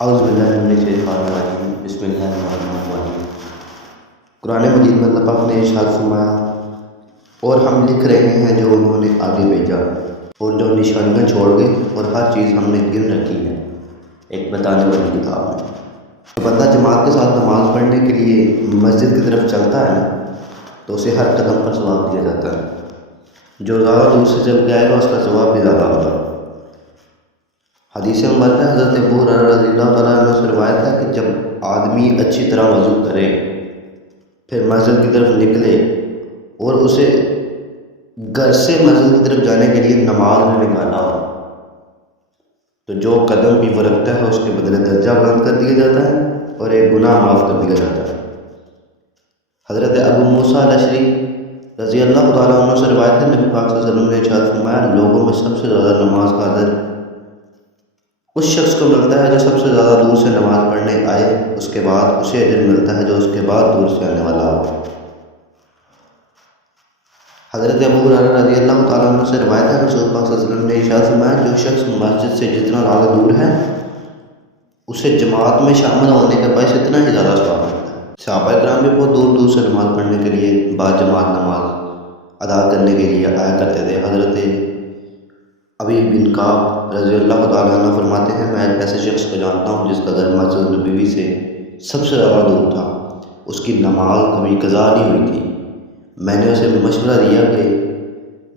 اعوذ باللہ من الشیطان الرجیم بسم اللہ الرحمن الرحیم۔ قرآن مجید میں اللہ پاک نے ارشاد فرمایا، اور ہم لکھ رہے ہیں جو انہوں نے آگے بھیجا، اور جو نشانیاں چھوڑ گئے اور ہر چیز ہم نے گن رکھی ہے ایک بتانے والی کتاب میں۔ بندہ جماعت کے ساتھ نماز پڑھنے کے لیے مسجد کی طرف چلتا ہے نا، تو اسے ہر قدم پر ثواب دیا جاتا ہے۔ جو زیادہ دور سے چل کے آئے گا اس کا ثواب بھی زیادہ ہوگا۔ حدیث مبارکہ حضرت ابو ہریرہ رضی اللہ تعالیٰ عنہ سے روایت ہے کہ جب آدمی اچھی طرح وضو کرے پھر مسجد کی طرف نکلے اور اسے گھر سے مسجد کی طرف جانے کے لیے نماز میں نکالا ہو، تو جو قدم بھی وہ رکھتا ہے اس کے بدلے درجہ بلند کر دیا جاتا ہے اور ایک گناہ معاف کر دیا جاتا ہے۔ حضرت ابو موسیٰ الاشعری رضی اللہ تعالیٰ عنہ سے روایت ہے، نبی پاک صلی اللہ علیہ وسلم نے ارشاد فرمایا، لوگوں میں سب سے زیادہ نماز کا اجر اس شخص کو ملتا ہے جو سب سے زیادہ دور سے نماز پڑھنے آئے، اس کے بعد اسے اجر ملتا ہے جو اس کے بعد دور سے آنے والا ہو۔ حضرت ابو ہریرہ رضی اللہ تعالیٰ عنہ سے روایت ہے، رسول پاک صلی اللہ علیہ وسلم نے ارشاد فرمایا، جو شخص مسجد سے جتنا زیادہ دور ہے اسے جماعت میں شامل ہونے کا باعث اتنا ہی زیادہ ثواب ملتا ہے۔ صحابہ کرام بھی بہت دور دور سے نماز پڑھنے کے لیے بعد جماعت نماز ادا کرنے کے لیے آیا کرتے تھے۔ حضرت ابی بن کعب رضی اللہ تعالیٰ عنہ فرماتے ہیں، میں ایک ایسے شخص کو جانتا ہوں جس کا گھر مسجد نبوی سے سب سے زیادہ دور تھا، اس کی نماز کبھی قضا نہیں ہوئی تھی۔ میں نے اسے مشورہ دیا کہ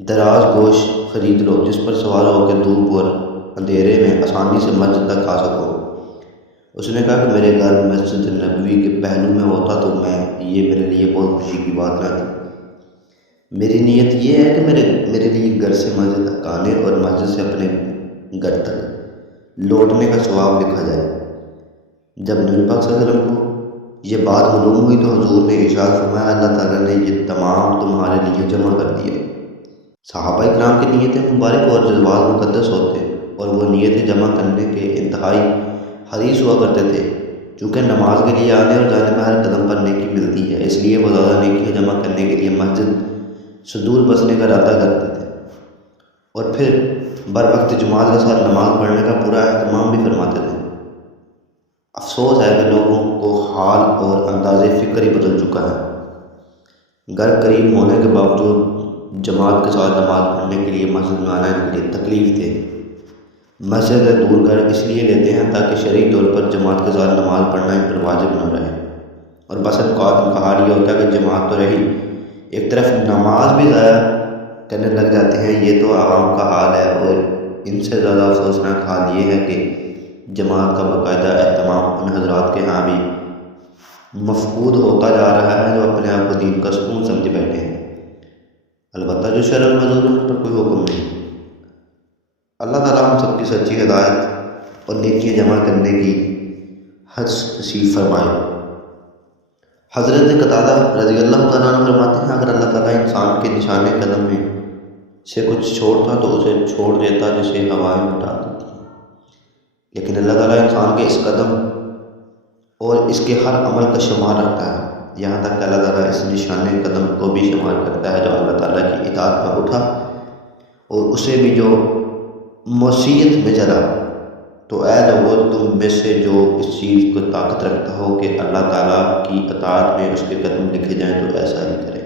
دراز گوشت خرید لو جس پر سوار ہو کے دھوپ اور اندھیرے میں آسانی سے مسجد تک آ سکو۔ اس نے کہا کہ میرے گھر مسجد نبوی کے پہلو میں ہوتا تو یہ میرے لیے بہت خوشی کی بات نہ تھی۔ میری نیت یہ ہے کہ میرے لیے گھر سے مسجد تک آنے اور مسجد سے اپنے گھر تک لوٹنے کا ثواب لکھا جائے۔ جب نبی پاک صلی اللہ علیہ وسلم کو یہ بات معلوم ہوئی تو حضور نے ارشاد فرمایا، اللہ تعالیٰ نے یہ تمام تمہارے لیے جمع کر دیے۔ صحابہ کرام کی نیتیں مبارک اور جذبات مقدس ہوتے اور وہ نیتیں جمع کرنے کے انتہائی حریص ہوا کرتے تھے، چونکہ نماز کے لیے آنے اور جانے میں ہر قدم پر نیکی ملتی ہے، اس لیے وہ زیادہ نیکیاں جمع کرنے کے لیے مسجد سے دور بسنے کا ارادہ کرتے تھے اور پھر بروقت جماعت کے ساتھ نماز پڑھنے کا پورا اہتمام بھی فرماتے تھے۔ افسوس ہے کہ لوگوں کو حال اور انداز فکر ہی بدل چکا ہے۔ گھر قریب ہونے کے باوجود جماعت کے ساتھ نماز پڑھنے کے لیے مسجد میں آنا ان کے لیے تکلیف تھے۔ مسجد سے دور گھر اس لیے لیتے ہیں تاکہ شرعی طور پر جماعت کے ساتھ نماز پڑھنا ان پر واجب نہ رہے، اور بس اوقات کا حال یہ ہوتا ہے کہ جماعت تو رہی، ایک طرف نماز بھی ضائع کرنے لگ جاتے ہیں۔ یہ تو عوام کا حال ہے، اور ان سے زیادہ افسوسناک حال یہ ہے کہ جماعت کا باقاعدہ اہتمام ان حضرات کے ہاں بھی مفقود ہوتا جا رہا ہے جو اپنے آپ کو دین کا سکون سمجھ بیٹھے ہیں۔ البتہ جو شرع منظور ہے ان پر کوئی حکم نہیں۔ اللہ تعالیٰ ہم سب کی سچی ہدایت اور نیکیاں جمع کرنے کی حد نصیب فرمائے۔ حضرت قتادہ رضی اللہ تعالیٰ عنہ فرماتے ہیں، اگر اللہ تعالیٰ انسان کے نشانے قدم میں سے کچھ چھوڑتا تو اسے چھوڑ دیتا جسے ہوائیں اٹھا دیتی، لیکن اللہ تعالیٰ انسان کے اس قدم اور اس کے ہر عمل کا شمار رکھتا ہے، یہاں تک کہ اللہ تعالیٰ اس نشانے قدم کو بھی شمار کرتا ہے جو اللہ تعالیٰ کی اطاعت پر اٹھا اور اسے بھی جو معصیت میں چلا۔ تو اے لوگو، تم میں سے جو اس چیز کو طاقت رکھتا ہو کہ اللہ تعالیٰ کی اطاعت میں اس کے قدم لکھے جائیں تو ایسا ہی کرے۔